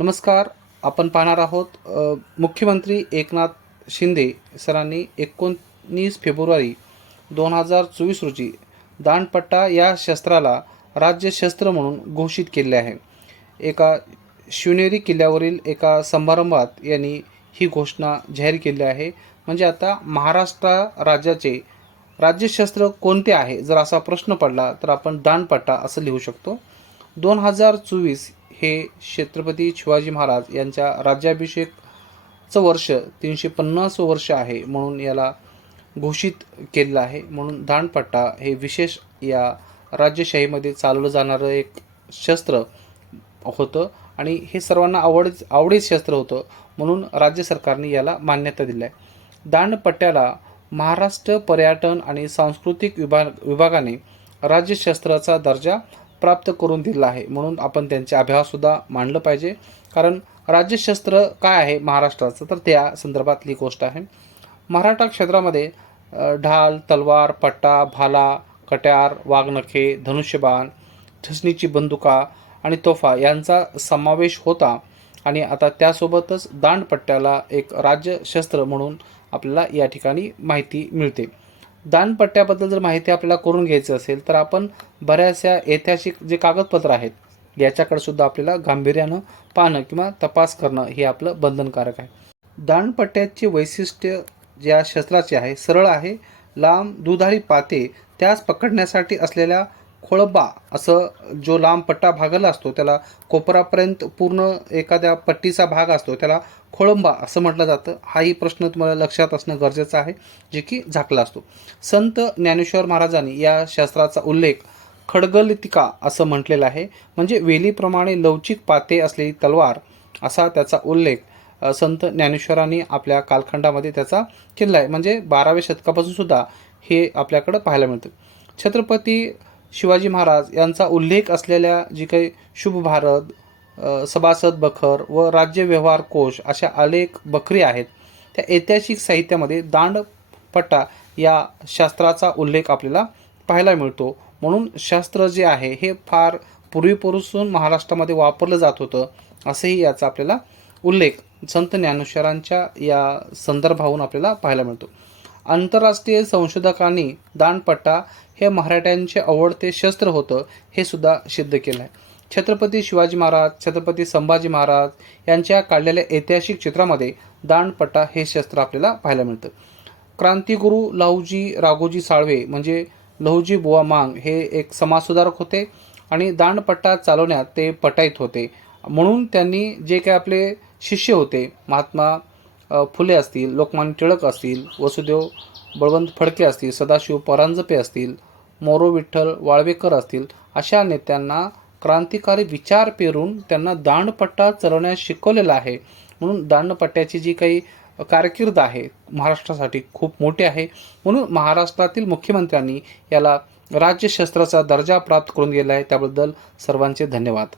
नमस्कार आपण पाहणार आहोत मुख्यमंत्री एकनाथ शिंदे सरांनी एकोणीस फेब्रुवारी दोन हजार चोवीस रोजी दांडपट्टा या शस्त्राला राज्य शस्त्र म्हणून घोषित केले आहे. एका शिवनेरी किल्ल्यावरील एका समारंभात यांनी ही घोषणा जाहीर केली आहे. म्हणजे आता महाराष्ट्र राज्याचे राज्यशस्त्र कोणते आहे? जर असा प्रश्न पडला तर आपण दांडपट्टा असं लिहू शकतो. दोन हजार चोवीस हे छत्रपती शिवाजी महाराज यांच्या राज्याभिषेकचं वर्ष तीनशे पन्नास वर्ष आहे म्हणून याला घोषित केलेलं आहे. म्हणून दांडपट्टा हे विशेष या राज्यशाहीमध्ये चालवलं जाणारं एक शस्त्र होतं आणि हे सर्वांना आवड आवडीचं शस्त्र होतं म्हणून राज्य सरकारने याला मान्यता दिली आहे. दांडपट्ट्याला महाराष्ट्र पर्यटन आणि सांस्कृतिक विभाग विभागाने राज्यशस्त्राचा दर्जा प्राप्त करून दिला आहे. म्हणून आपण त्यांचे अभ्याससुद्धा मांडलं पाहिजे. कारण राज्यशस्त्र काय आहे महाराष्ट्राचं? तर त्या संदर्भातली गोष्ट आहे. मराठा क्षेत्रामध्ये ढाल तलवार पट्टा भाला कट्यार वाघनखे धनुष्यबाण ठसणीची बंदुका आणि तोफा यांचा समावेश होता. आणि आता त्यासोबतच दांडपट्ट्याला एक राज्यशस्त्र म्हणून आपल्याला या ठिकाणी माहिती मिळते. दानपट्ट्याबद्दल जर माहिती आपल्याला करून घ्यायचं असेल तर आपण बऱ्याचशा ऐतिहासिक जे कागदपत्र आहेत याच्याकडे सुद्धा आपल्याला गांभीर्यानं पाहणं किंवा तपास करणं हे आपलं बंधनकारक आहे. दानपट्ट्याचे वैशिष्ट्य ज्या शस्त्राचे आहे सरळ आहे लांब दुधारी पाते त्यास पकडण्यासाठी असलेल्या खोळंबा असं जो लांब पट्टा भागला असतो त्याला कोपरापर्यंत पूर्ण एखाद्या पट्टीचा भाग असतो त्याला खोळंबा असं म्हटलं जातं. हाही प्रश्न तुम्हाला लक्षात असणं गरजेचं आहे जे की झाकला असतो. संत ज्ञानेश्वर महाराजांनी या शास्त्राचा उल्लेख खडगलितिका असं म्हटलेलं आहे. म्हणजे वेलीप्रमाणे लवचिक पाते असलेली तलवार असा त्याचा उल्लेख संत ज्ञानेश्वरांनी आपल्या कालखंडामध्ये त्याचा केला आहे. म्हणजे बाराव्या शतकापासून सुद्धा हे आपल्याकडं पाहायला मिळतं. छत्रपती शिवाजी महाराज यांचा उल्लेख असलेल्या जी काही शुभ भारत सभासद बखर व राज्य व्यवहार कोश अशा अनेक बखरी आहेत त्या ऐतिहासिक साहित्यामध्ये दांडपट्टा या शास्त्राचा उल्लेख आपल्याला पाहायला मिळतो. म्हणून शास्त्र जे आहे हे फार पूर्वीपासून महाराष्ट्रामध्ये वापरलं जात होतं असंही याचा आपल्याला उल्लेख संत ज्ञानेश्वरांच्या या संदर्भावरून आपल्याला पाहायला मिळतो. आंतरराष्ट्रीय संशोधकांनी दांडपट्टा हे मराठ्यांचे आवडते शस्त्र होतं हे सुद्धा सिद्ध केलं आहे छत्रपती शिवाजी महाराज छत्रपती संभाजी महाराज यांच्या काढलेल्या ऐतिहासिक चित्रामध्ये दांडपट्टा हे शस्त्र आपल्याला पाहायला मिळतं. क्रांतिगुरू लहूजी राघोजी साळवे म्हणजे लहूजी बुवा मांग हे एक समाजसुधारक होते आणि दांडपट्टा चालवण्यात ते पटाईत होते. म्हणून त्यांनी जे काही आपले शिष्य होते महात्मा फुले असतील लोकमान्य टिळक असतील वसुदेव बळवंत फडके असतील सदाशिव परांजपे असतील मोरो विठ्ठल वाळवेकर असतील अशा नेत्यांना क्रांतिकारी विचार पेरून त्यांना दांडपट्टा चरवण्यास शिकवलेला आहे. म्हणून दांडपट्ट्याची जी काही कारकीर्द आहे महाराष्ट्रासाठी खूप मोठी आहे. म्हणून महाराष्ट्रातील मुख्यमंत्र्यांनी याला राज्यशस्त्राचा दर्जा प्राप्त करून गेला आहे. त्याबद्दल सर्वांचे धन्यवाद.